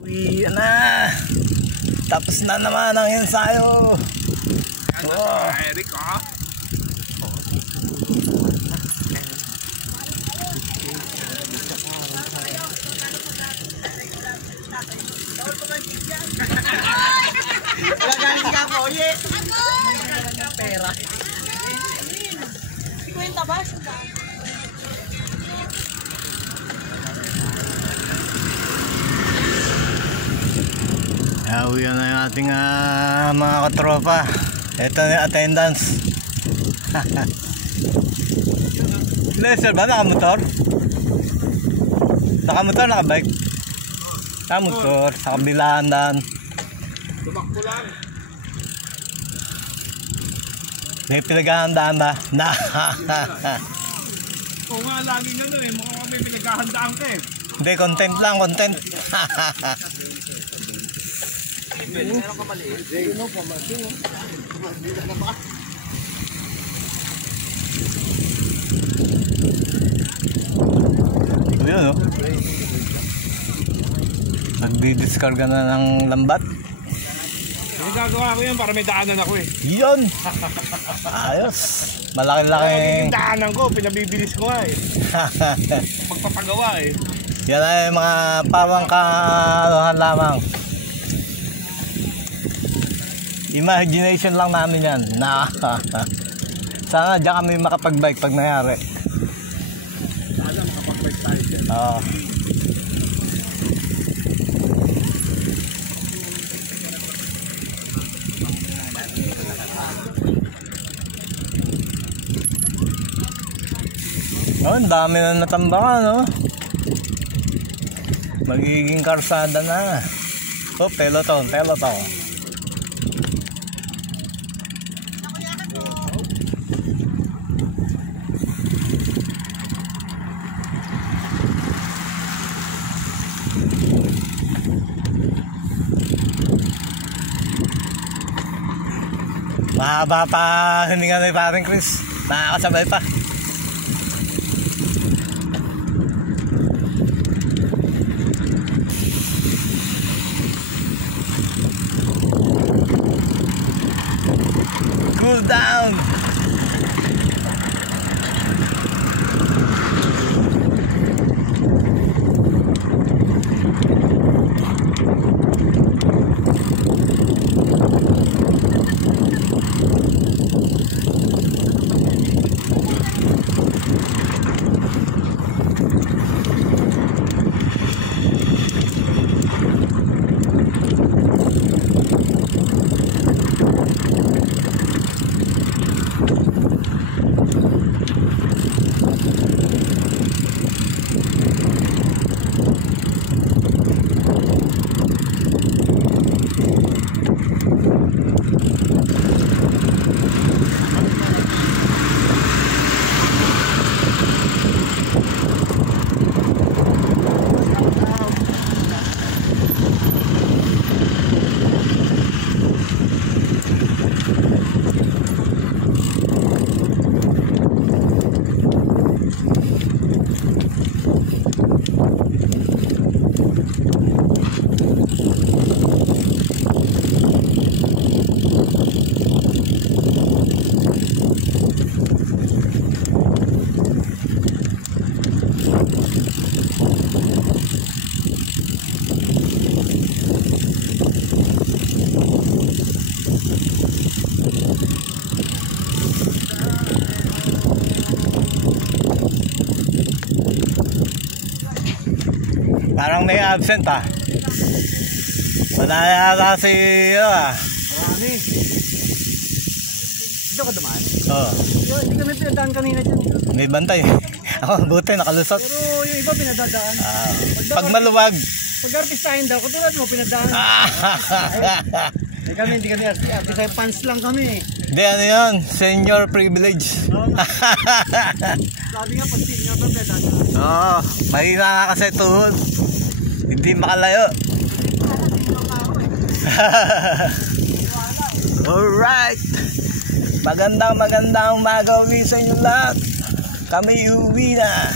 Uwi na. Tapos na naman ang ensayo. Eric, ha? Pera. 50 ba? Uwi na yung ating mga katropa. Ito na yung attendance. Sir ba? Nakamotor? Nakamotor, nakabike? Nakamotor, sa kabilaan daan. Tumakbo lang. May pinaghahandaan ba? Na. Oo nga, laging gano'n eh. Mukhang may pinaghahandaan ka eh. Hindi, content lang, content. Meron ka maliit. Sino pa maliit? Yun, no? Nagdi-discarga na ng lambat. Yung gagawa ko yan para may daanan ako eh. Yun! Ayos! Malaki-laki. Yung daanan ko, pinabibilis ko eh. Pagpapagawa eh. Yan ay mga pawang kaalahan lamang. Imagination lang namin yan. Sana dyan kami makapag-bike pag nangyari. Sana makapag-bike tayo dyan. Oo. Oh, ang dami na natambakan, no? Magiging karsada na. Oh, peloton. Mahaba pa hininga ni paring Chris. Nakakasabay pa. Cool down. Parang may absent ah. Wala yata si Marami. Dito ka dumaan? Oo. Hindi kami pinadaan kanina dyan. May bantay. Ako buti nakalusot. Pero yung iba pinadadaan. Pag maluwag. Pag artistahin daw, katulad mo pinadaan. Hindi kami artista. Fans lang kami. Hindi, ano yun? Senior privilege. Sabi nga pag senior ba pinadaan. Oo. Mahina nga kasi tuhod. Hindi makalayo. Alright. Magandang umaga uwi sa inyo lahat. Kami uwi na.